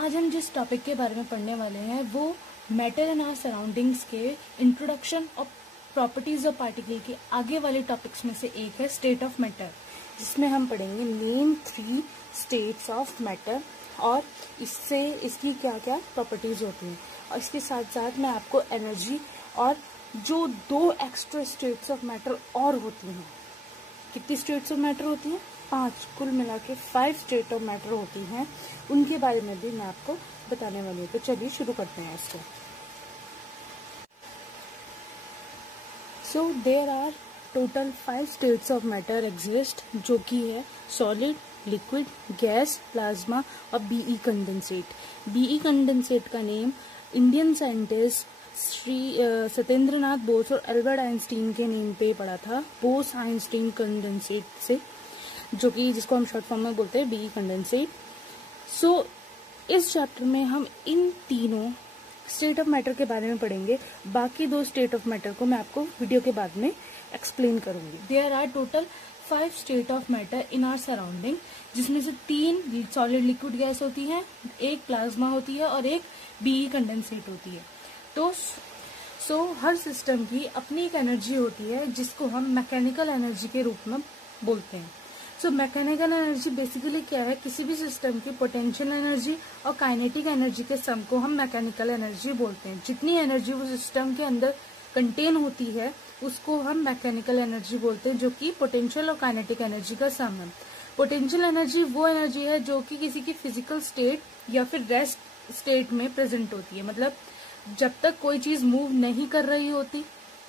आज हम जिस टॉपिक के बारे में पढ़ने वाले हैं वो मैटर इन आवर सराउंडिंग्स के इंट्रोडक्शन और प्रॉपर्टीज ऑफ पार्टिकल के आगे वाले टॉपिक्स में से एक है स्टेट ऑफ मैटर, जिसमें हम पढ़ेंगे मेन 3 स्टेट्स ऑफ मैटर और इससे इसकी क्या क्या प्रॉपर्टीज होती हैं। और इसके साथ साथ मैं आपको एनर्जी और जो 2 एक्स्ट्रा स्टेट्स ऑफ मैटर और होती हैं, कितनी स्टेट्स ऑफ मैटर होती हैं, 5, कुल मिला के 5 स्टेट ऑफ मैटर होती हैं, उनके बारे में भी मैं आपको बताने वाली हूँ। तो चलिए शुरू करते हैं इसको। So there are total 5 states of matter exist, जो कि है सॉलिड, लिक्विड, गैस, प्लाज्मा और बीई कंडेंसेट। बीई कंडेंसेट का name Indian scientist Shri Satyendranath Bose और एल्बर्ट आइंस्टीन के नेम पे पड़ा था, बोस आइंस्टीन कंडेंसेट से, जो कि जिसको हम शॉर्ट फॉर्म में बोलते हैं बीई कंडेंसेट। सो इस चैप्टर में हम इन तीनों स्टेट ऑफ मैटर के बारे में पढ़ेंगे। बाकी 2 स्टेट ऑफ मैटर को मैं आपको वीडियो के बाद में एक्सप्लेन करूंगी। There are total 5 state of matter in our surrounding, जिसमें से 3 सॉलिड लिक्विड गैस होती है, 1 प्लाज्मा होती है और 1 बीई कंडेंसेट होती है। तो हर सिस्टम की अपनी एक एनर्जी होती है जिसको हम मैकेनिकल एनर्जी के रूप में बोलते हैं। मैकेनिकल एनर्जी बेसिकली क्या है, किसी भी सिस्टम की पोटेंशियल एनर्जी और काइनेटिक एनर्जी के सम को हम मैकेनिकल एनर्जी बोलते हैं। जितनी एनर्जी वो सिस्टम के अंदर कंटेन होती है उसको हम मैकेनिकल एनर्जी बोलते हैं, जो कि पोटेंशियल और काइनेटिक एनर्जी का सम है। पोटेंशियल एनर्जी वो एनर्जी है जो कि किसी की फिजिकल स्टेट या फिर रेस्ट स्टेट में प्रेजेंट होती है। मतलब जब तक कोई चीज मूव नहीं कर रही होती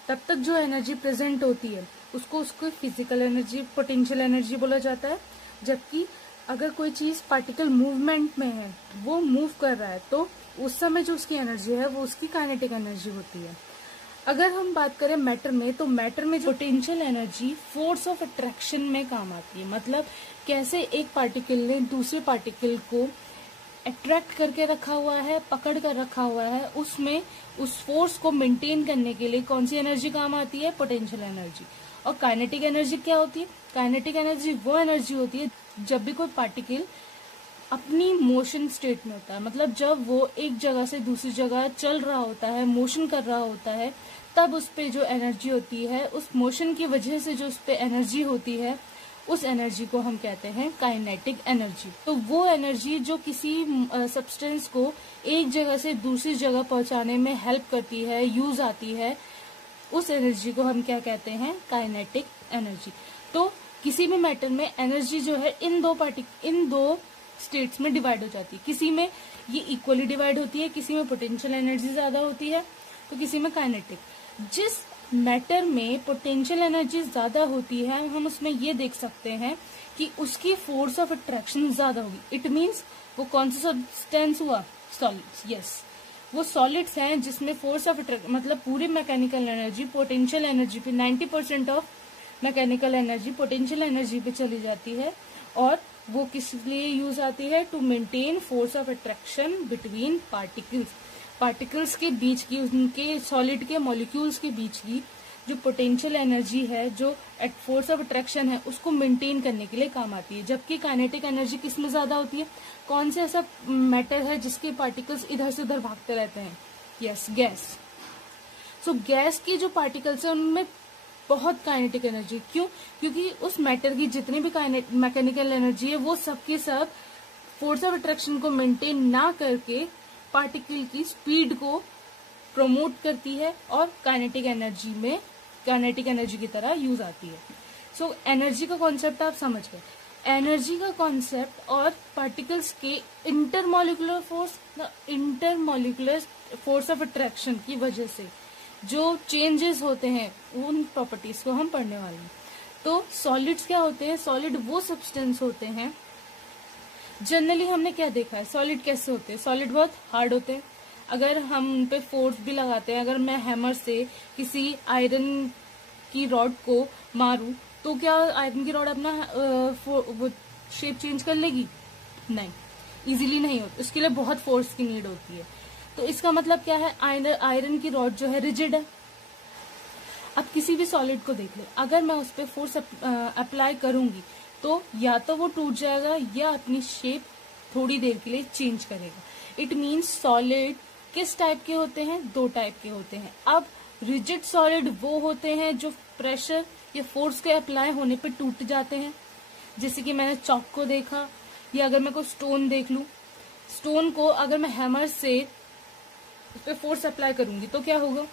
तब तक जो एनर्जी प्रेजेंट होती है उसको फिजिकल एनर्जी, पोटेंशियल एनर्जी बोला जाता है। जबकि अगर कोई चीज पार्टिकल मूवमेंट में है, वो मूव कर रहा है, तो उस समय जो उसकी एनर्जी है वो उसकी काइनेटिक एनर्जी होती है। अगर हम बात करें मैटर में, तो मैटर में जो potential energy force of attraction में काम आती है। मतलब कैसे एक पार्टिकल ने दूसरे पार्टिकल को अट्रैक्ट करके रखा हुआ है, पकड़ कर रखा हुआ है, उसमें उस फोर्स को मेंटेन करने के लिए कौन सी एनर्जी काम आती है, पोटेंशियल एनर्जी। और काइनेटिक एनर्जी क्या होती है, काइनेटिक एनर्जी वो एनर्जी होती है जब भी कोई पार्टिकल अपनी मोशन स्टेट में होता है, मतलब जब वो एक जगह से दूसरी जगह चल रहा होता है, मोशन कर रहा होता है, तब उस पे जो एनर्जी होती है, उस मोशन की वजह से जो उस पे एनर्जी होती है, उस एनर्जी को हम कहते हैं काइनेटिक एनर्जी। तो वो एनर्जी जो किसी सब्सटेंस को एक जगह से दूसरी जगह पहुंचाने में हेल्प करती है, यूज आती है, उस एनर्जी को हम क्या कहते हैं, काइनेटिक एनर्जी। तो किसी भी मैटर में एनर्जी जो है इन दो स्टेट्स में डिवाइड हो जाती है। किसी में ये इक्वली डिवाइड होती है, किसी में पोटेंशियल एनर्जी ज्यादा होती है तो किसी में काइनेटिक। जिस मैटर में पोटेंशियल एनर्जी ज्यादा होती है, हम उसमें ये देख सकते हैं कि उसकी फोर्स ऑफ अट्रैक्शन ज्यादा होगी। इट मीन्स वो कौन सा सब्सटेंस हुआ, सॉलिड्स। यस, वो सॉलिड्स हैं जिसमें फोर्स ऑफ अट्रैक्शन, मतलब पूरी मैकेनिकल एनर्जी पोटेंशियल एनर्जी पे 90% of mechanical energy potential energy पे चली जाती है। और वो किस लिए यूज आती है, to maintain force of attraction between particles के बीच की, उनके सॉलिड के मॉलिक्यूल्स के बीच की जो पोटेंशियल एनर्जी है, जो फोर्स ऑफ अट्रैक्शन है, उसको मेंटेन करने के लिए काम आती है। जबकि काइनेटिक एनर्जी किसमें ज्यादा होती है, कौन से ऐसा मैटर है जिसके पार्टिकल्स इधर से उधर भागते रहते हैं, यस, गैस। सो गैस की जो पार्टिकल्स है उनमें बहुत काइनेटिक एनर्जी, क्यों, क्योंकि उस मैटर की जितनी भी मैकेनिकल एनर्जी है वो सबके सब फोर्स ऑफ अट्रैक्शन को मेंटेन ना करके पार्टिकल की स्पीड को प्रमोट करती है और काइनेटिक एनर्जी की तरह यूज आती है। सो एनर्जी का कॉन्सेप्ट आप समझ गए। एनर्जी का कॉन्सेप्ट और पार्टिकल्स के इंटरमॉलिकुलर फोर्स ऑफ अट्रैक्शन की वजह से जो चेंजेस होते हैं, उन प्रॉपर्टीज को हम पढ़ने वाले हैं। तो सॉलिड्स क्या होते हैं, सॉलिड वो सब्सटेंस होते हैं, जनरली हमने क्या देखा है, सॉलिड कैसे होते हैं, सॉलिड बहुत हार्ड होते हैं। अगर हम उन पे फोर्स भी लगाते हैं, अगर मैं हैमर से किसी आयरन की रॉड को मारूं तो क्या आयरन की रॉड अपना वो शेप चेंज कर लेगी, नहीं, इजीली नहीं होती, उसके लिए बहुत फोर्स की नीड होती है। तो इसका मतलब क्या है, आयरन की रॉड जो है रिजिड है। अब किसी भी सॉलिड को देख ले, अगर मैं उस पर फोर्स अप्लाई करूंगी तो या तो वो टूट जाएगा या अपनी शेप थोड़ी देर के लिए चेंज करेगा। इट मीन्स सॉलिड किस टाइप के होते हैं, दो टाइप के होते हैं। अब रिजिड सॉलिड वो होते हैं जो प्रेशर या फोर्स के अप्लाई होने पे टूट जाते हैं, जैसे कि मैंने चॉक को देखा, या अगर मैं कोई स्टोन देख लूं, स्टोन को अगर मैं हैमर से उस पर फोर्स अप्लाई करूंगी तो क्या होगा,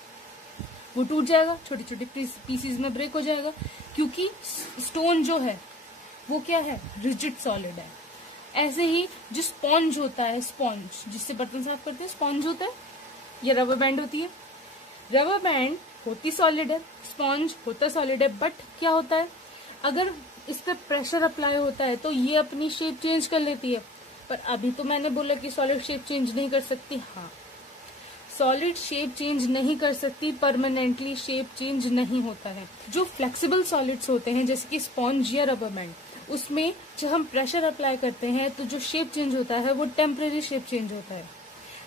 वो टूट जाएगा, छोटे छोटे पीसीज में ब्रेक हो जाएगा, क्योंकि स्टोन जो है वो क्या है, रिजिड सॉलिड है। ऐसे ही जो स्पॉन्ज होता है, स्पॉन्ज जिससे बर्तन साफ करते हैं, स्पॉन्ज होता है, या रबर बैंड होती है, रबर बैंड होती सॉलिड है, स्पॉन्ज होता सॉलिड है, बट क्या होता है, अगर इस पे प्रेशर अप्लाई होता है तो ये अपनी शेप चेंज कर लेती है। पर अभी तो मैंने बोला कि सॉलिड शेप चेंज नहीं कर सकती। हाँ, सॉलिड शेप चेंज नहीं कर सकती, परमानेंटली शेप चेंज नहीं होता है। जो फ्लेक्सिबल सॉलिड्स होते हैं जैसे कि स्पॉन्ज या रबर बैंड, उसमें जब हम प्रेशर अप्लाई करते हैं तो जो शेप चेंज होता है वो टेम्परेरी शेप चेंज होता है,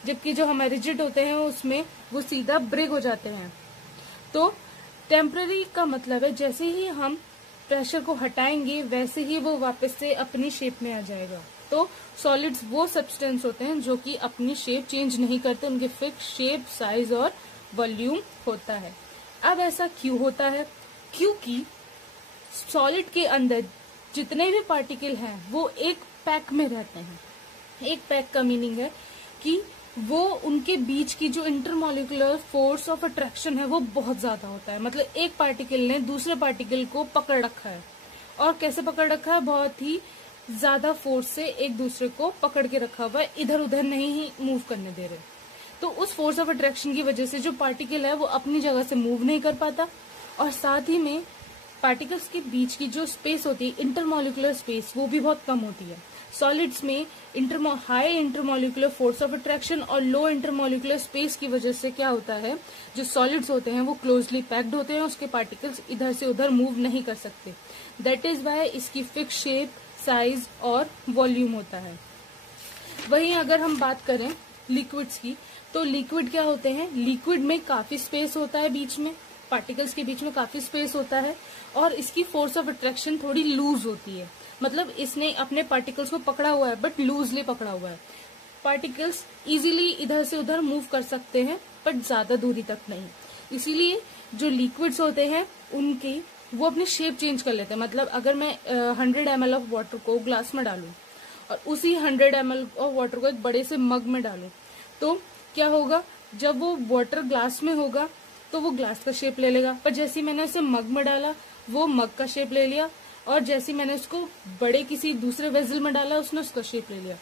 जबकि जो हमारे रिजिड होते हैं उसमें वो सीधा ब्रेक हो जाते हैं। तो टेम्परेरी का मतलब है जैसे ही हम प्रेशर को हटाएंगे वैसे ही वो वापस से अपनी शेप में आ जाएगा। तो सॉलिड्स वो सब्सटेंस होते हैं जो कि अपनी शेप चेंज नहीं करते, उनके फिक्स शेप, साइज और वॉल्यूम होता है। अब ऐसा क्यों होता है, क्योंकि सॉलिड के अंदर जितने भी पार्टिकल हैं वो एक पैक में रहते हैं। एक पैक का मीनिंग है कि वो उनके बीच की जो इंटरमॉलिक्यूलर फोर्स ऑफ अट्रैक्शन है वो बहुत ज्यादा होता है। मतलब एक पार्टिकल ने दूसरे पार्टिकल को पकड़ रखा है, और कैसे पकड़ रखा है, बहुत ही ज्यादा फोर्स से एक दूसरे को पकड़ के रखा हुआ है, इधर उधर नहीं ही मूव करने दे रहे। तो उस फोर्स ऑफ अट्रैक्शन की वजह से जो पार्टिकल है वो अपनी जगह से मूव नहीं कर पाता, और साथ ही में पार्टिकल्स के बीच की जो स्पेस होती है, इंटरमॉलिक्यूलर स्पेस, वो भी बहुत कम होती है। सॉलिड्स में high intermolecular force of attraction और लो इंटरमॉलिक्यूलर स्पेस की वजह से क्या होता है, जो सॉलिड्स होते हैं वो क्लोजली पैक्ड होते हैं, उसके पार्टिकल्स इधर से उधर मूव नहीं कर सकते। दैट इज वाई इसकी फिक्स शेप, साइज और वॉल्यूम होता है। वहीं अगर हम बात करें लिक्विड्स की, तो लिक्विड क्या होते हैं, लिक्विड में काफी स्पेस होता है, बीच में पार्टिकल्स के बीच में काफी स्पेस होता है, और इसकी फोर्स ऑफ अट्रैक्शन थोड़ी लूज होती है। मतलब इसने अपने पार्टिकल्स को पकड़ा हुआ है बट लूजली पकड़ा हुआ है। पार्टिकल्स इजीली इधर से उधर मूव कर सकते हैं बट ज्यादा दूरी तक नहीं। इसीलिए जो लिक्विड्स होते हैं उनकी वो अपनी शेप चेंज कर लेते हैं। मतलब अगर मैं 100 ml ऑफ वाटर को ग्लास में डालूं और उसी 100 ml ऑफ वाटर को एक बड़े से मग में डालूं, तो क्या होगा, जब वो वाटर ग्लास में होगा तो वो ग्लास का शेप ले लेगा, पर जैसे ही मैंने उसे मग में डाला वो मग का शेप ले लिया, और जैसे मैंने उसको बड़े किसी दूसरे वेसल में डाला उसने उसका शेप ले लिया।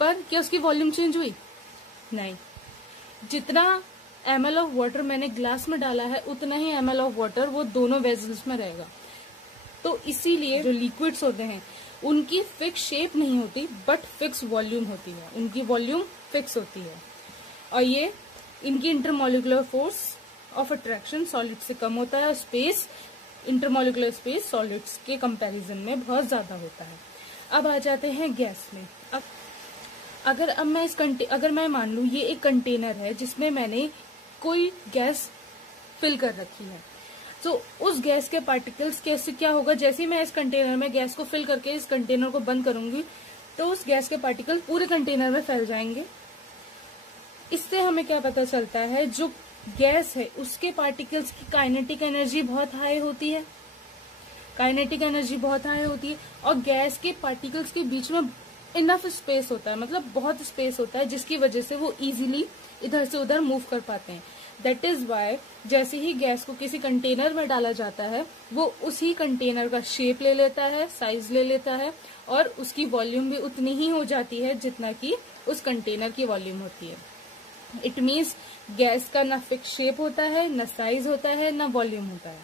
पर क्या उसकी वॉल्यूम चेंज हुई? नहीं। जितना ml ऑफ वाटर मैंने ग्लास में डाला है उतना ही ml ऑफ वाटर वो दोनों वेसल्स में रहेगा। तो इसीलिए जो लिक्विड्स होते हैं उनकी फिक्स शेप नहीं होती बट फिक्स वॉल्यूम होती है, उनकी वॉल्यूम फिक्स होती है, और ये इनकी intermolecular force of attraction solid से कम होता है, और स्पेस, इंटरमॉलिक्यूलर स्पेस सॉलिड्स के कंपैरिजन में बहुत ज्यादा होता है। अब आ जाते हैं गैस में। अगर मैं मान लूं ये एक कंटेनर है जिसमें मैंने कोई गैस फिल कर रखी है, तो उस गैस के पार्टिकल्स कैसे क्या होगा, जैसे ही मैं इस कंटेनर में गैस को फिल करके इस कंटेनर को बंद करूंगी तो उस गैस के पार्टिकल पूरे कंटेनर में फैल जाएंगे। इससे हमें क्या पता चलता है, जो गैस है उसके पार्टिकल्स की काइनेटिक एनर्जी बहुत हाई होती है, काइनेटिक एनर्जी बहुत हाई होती है, और गैस के पार्टिकल्स के बीच में इनफ स्पेस होता है, मतलब बहुत स्पेस होता है, जिसकी वजह से वो इजीली इधर से उधर मूव कर पाते हैं। दैट इज वाई जैसे ही गैस को किसी कंटेनर में डाला जाता है वो उसी कंटेनर का शेप ले लेता है, साइज ले लेता है, और उसकी वॉल्यूम भी उतनी ही हो जाती है जितना कि उस कंटेनर की वॉल्यूम होती है। इट मीन्स गैस का ना फिक्स शेप होता है, ना साइज होता है, ना वॉल्यूम होता है,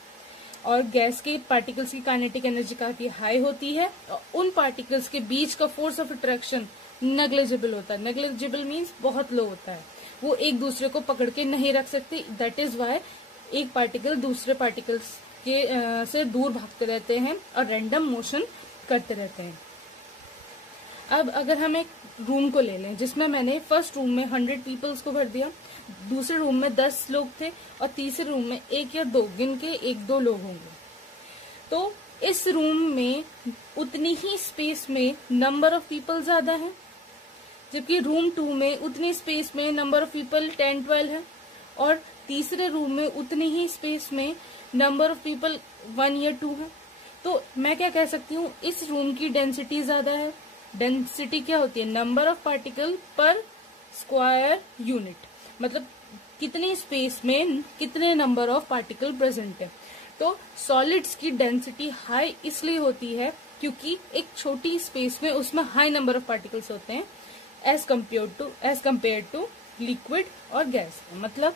और गैस के पार्टिकल्स की काइनेटिक एनर्जी काफी हाई होती है, और उन पार्टिकल्स के बीच का फोर्स ऑफ अट्रैक्शन नेग्लिजिबल होता है। नेग्लिजिबल मीन्स बहुत लो होता है, वो एक दूसरे को पकड़ के नहीं रख सकते। दैट इज वाई एक पार्टिकल दूसरे पार्टिकल्स के से दूर भागते रहते हैं और रैंडम मोशन करते रहते हैं। अब अगर हम एक रूम को ले लें जिसमें मैंने फर्स्ट रूम में 100 पीपल्स को भर दिया, दूसरे रूम में 10 लोग थे, और तीसरे रूम में 1 या 2 गिन के 1-2 लोग होंगे, तो इस रूम में उतनी ही स्पेस में नंबर ऑफ पीपल ज्यादा है, जबकि रूम 2 में उतनी स्पेस में नंबर ऑफ पीपल 10-12 है, और तीसरे रूम में उतनी ही स्पेस में नंबर ऑफ पीपल 1 या 2 है। तो मैं क्या कह सकती हूँ, इस रूम की डेंसिटी ज्यादा है। डेंसिटी क्या होती है, नंबर ऑफ पार्टिकल पर स्क्वायर यूनिट, मतलब कितनी स्पेस में कितने नंबर ऑफ पार्टिकल प्रेजेंट है। तो सॉलिड्स की डेंसिटी हाई इसलिए होती है क्योंकि एक छोटी स्पेस में उसमें हाई नंबर ऑफ पार्टिकल्स होते हैं एज कम्पेयर टू लिक्विड और गैस। मतलब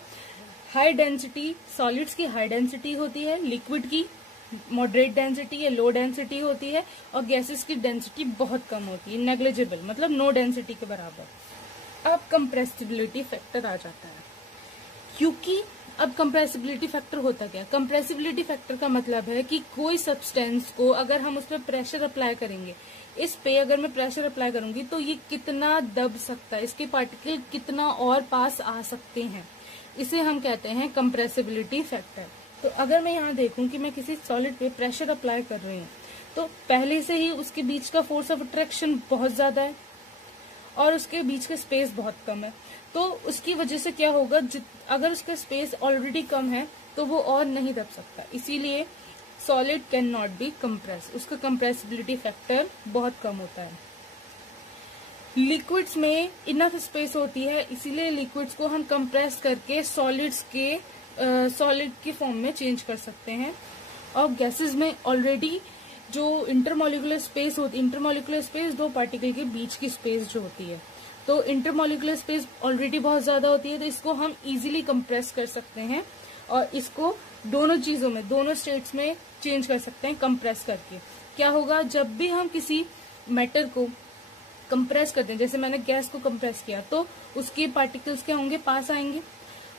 हाई डेंसिटी, सॉलिड्स की हाई डेंसिटी होती है, लिक्विड की मॉडरेट डेंसिटी या लो डेंसिटी होती है, और गैसेस की डेंसिटी बहुत कम होती है, नेग्लिजिबल, मतलब नो डेंसिटी के बराबर। अब कंप्रेसिबिलिटी फैक्टर आ जाता है, क्योंकि अब कंप्रेसिबिलिटी फैक्टर होता क्या, कंप्रेसिबिलिटी फैक्टर का मतलब है कि कोई सब्सटेंस को अगर हम उस पर प्रेशर अप्लाई करेंगे, इस पे अगर मैं प्रेशर अप्लाई करूंगी तो ये कितना दब सकता है, इसके पार्टिकल कितना और पास आ सकते हैं, इसे हम कहते हैं कंप्रेसिबिलिटी फैक्टर। तो अगर मैं यहाँ देखूं कि मैं किसी सॉलिड पे प्रेशर अप्लाई कर रही हूँ, तो पहले से ही उसके बीच का फोर्स ऑफ अट्रैक्शन बहुत ज्यादा है और उसके बीच का स्पेस बहुत कम है। तो उसकी वजह से क्या होगा, अगर उसका स्पेस ऑलरेडी कम है तो वो और नहीं दब सकता, इसीलिए solid can not be compress, उसका कंप्रेसिबिलिटी फैक्टर बहुत कम होता है। लिक्विड्स में इनफ स्पेस होती है, इसीलिए लिक्विड्स को हम कंप्रेस करके सॉलिड की फॉर्म में चेंज कर सकते हैं। और गैसेस में ऑलरेडी जो इंटरमॉलिक्यूलर स्पेस होती है, इंटरमॉलिक्यूलर स्पेस दो पार्टिकल के बीच की स्पेस जो होती है, तो इंटरमॉलिक्यूलर स्पेस ऑलरेडी बहुत ज्यादा होती है, तो इसको हम इजीली कंप्रेस कर सकते हैं और इसको दोनों चीजों में, दोनों स्टेट्स में चेंज कर सकते हैं कंप्रेस करके। क्या होगा, जब भी हम किसी मैटर को कंप्रेस करते हैं, जैसे मैंने गैस को कंप्रेस किया, तो उसके पार्टिकल्स क्या होंगे, पास आएंगे,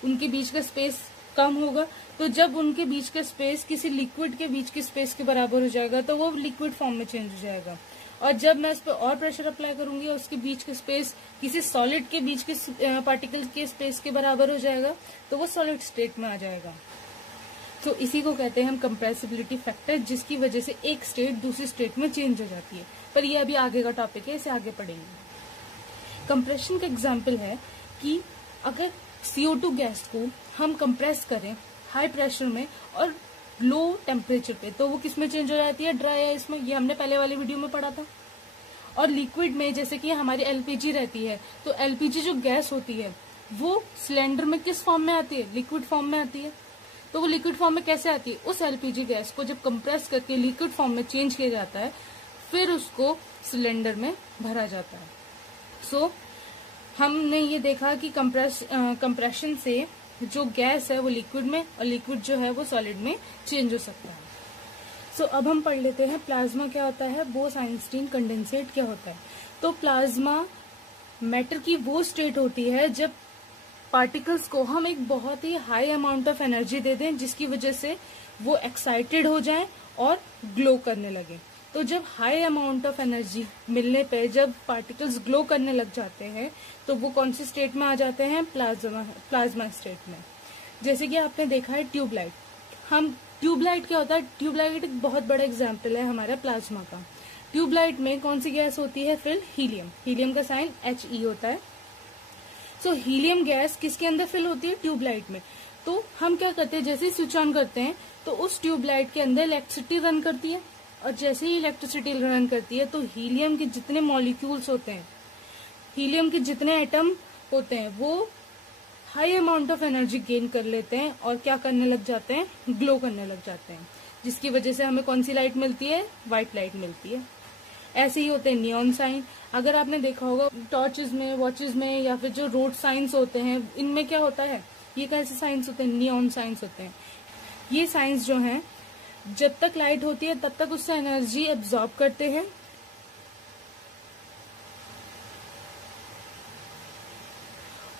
उनके बीच का स्पेस कम होगा। तो जब उनके बीच का स्पेस किसी लिक्विड के बीच की स्पेस के बराबर हो जाएगा तो वो लिक्विड फॉर्म में चेंज हो जाएगा। और जब मैं उस पर और प्रेशर अप्लाई करूंगी और उसके बीच का स्पेस किसी सॉलिड के बीच के पार्टिकल के स्पेस के बराबर हो जाएगा तो वो सॉलिड स्टेट में आ जाएगा। तो इसी को कहते हैं हम कंप्रेसिबिलिटी फैक्टर, जिसकी वजह से एक स्टेट दूसरी स्टेट में चेंज हो जाती है। पर ये अभी आगे का टॉपिक है, इसे आगे पढ़ेंगे। कंप्रेशन का एग्जाम्पल है कि अगर CO2 गैस को हम कंप्रेस करें हाई प्रेशर में और लो टेम्परेचर पे, तो वो किस में चेंज हो जाती है, ड्राई आइस में। ये हमने पहले वाली वीडियो में पढ़ा था। और लिक्विड में, जैसे कि हमारी LPG रहती है, तो LPG जो गैस होती है वो सिलेंडर में किस फॉर्म में आती है, लिक्विड फॉर्म में आती है। तो वो लिक्विड फॉर्म में कैसे आती है, उस LPG गैस को जब कंप्रेस करके लिक्विड फॉर्म में चेंज किया जाता है, फिर उसको सिलेंडर में भरा जाता है। सो हमने ये देखा कि कंप्रेशन से जो गैस है वो लिक्विड में और लिक्विड जो है वो सॉलिड में चेंज हो सकता है। सो अब हम पढ़ लेते हैं प्लाज्मा क्या होता है, बोस-आइंस्टीन कंडेंसेट क्या होता है। तो प्लाज्मा मैटर की वो स्टेट होती है जब पार्टिकल्स को हम एक बहुत ही हाई अमाउंट ऑफ एनर्जी दे दें, जिसकी वजह से वो एक्साइटेड हो जाएं और ग्लो करने लगे। तो जब हाई अमाउंट ऑफ एनर्जी मिलने पे जब पार्टिकल्स ग्लो करने लग जाते हैं तो वो कौन सी स्टेट में आ जाते हैं, प्लाज्मा स्टेट में। जैसे कि आपने देखा है ट्यूबलाइट, ट्यूबलाइट क्या होता है, ट्यूबलाइट एक बहुत बड़ा एग्जाम्पल है हमारा प्लाज्मा का। ट्यूबलाइट में कौन सी गैस होती है, फिल हीलियम, हीलियम का साइन He होता है। सो हीलियम गैस किसके अंदर फिल होती है, ट्यूबलाइट में। तो हम क्या करते हैं, जैसे ही स्विच ऑन करते हैं तो उस ट्यूबलाइट के अंदर इलेक्ट्रिसिटी रन करती है, और जैसे ही इलेक्ट्रिसिटी रन करती है तो हीलियम के जितने मॉलिक्यूल्स होते हैं, हीलियम के जितने एटम होते हैं, वो high amount of energy gain कर लेते हैं और क्या करने लग जाते हैं, ग्लो करने लग जाते हैं, जिसकी वजह से हमें कौन सी लाइट मिलती है, व्हाइट लाइट मिलती है। ऐसे ही होते हैं नियॉन साइन। अगर आपने देखा होगा टॉर्चेस में, वॉचेस में, या फिर जो रोड साइंस होते हैं, इनमें क्या होता है, ये कैसे साइंस होते हैं, नियॉन साइंस होते हैं। ये साइंस जो हैं, जब तक लाइट होती है तब तक उससे एनर्जी एब्जॉर्ब करते हैं,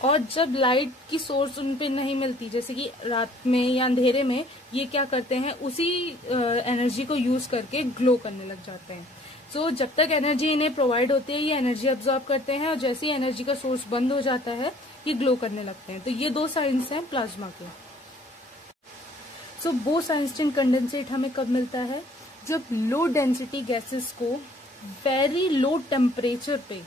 और जब लाइट की सोर्स उन पे नहीं मिलती, जैसे कि रात में या अंधेरे में, ये क्या करते हैं, उसी एनर्जी को यूज करके ग्लो करने लग जाते हैं। सो जब तक एनर्जी इन्हें प्रोवाइड होती है ये एनर्जी एब्जॉर्ब करते हैं, और जैसे ही एनर्जी का सोर्स बंद हो जाता है ये ग्लो करने लगते हैं। तो ये दो साइंस हैं प्लाज्मा के। सो बोस-आइंस्टीन कंडेंसेट हमें कब मिलता है, जब लो डेंसिटी गैसेस को वेरी लो टेम्परेचर पे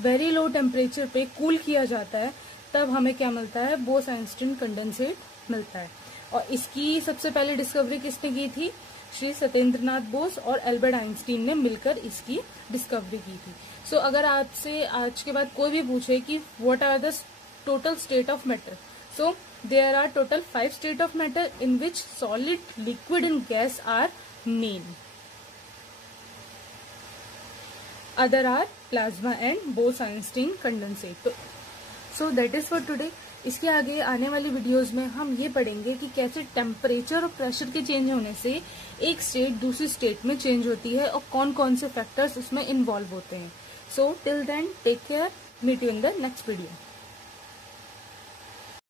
वेरी लो टेम्परेचर पे कूल किया जाता है, तब हमें क्या मिलता है, बोस-आइंस्टीन कंडेंसेट मिलता है। और इसकी सबसे पहले डिस्कवरी किसने की थी, श्री सत्येंद्रनाथ बोस और एल्बर्ट आइंस्टीन ने मिलकर इसकी डिस्कवरी की थी। सो अगर आपसे आज के बाद कोई भी पूछे कि what are the total state of matter, so there are total 5 state of matter in which solid, liquid and gas are main. Other are plasma and Bose-Einstein condensate. So that is for today. इसके आगे आने वाली videos में हम ये पढ़ेंगे कि कैसे टेम्परेचर और प्रेशर के चेंज होने से एक स्टेट दूसरी स्टेट में चेंज होती है और कौन कौन से फैक्टर्स उसमें इन्वॉल्व होते हैं. So till then take care, meet you in the next video.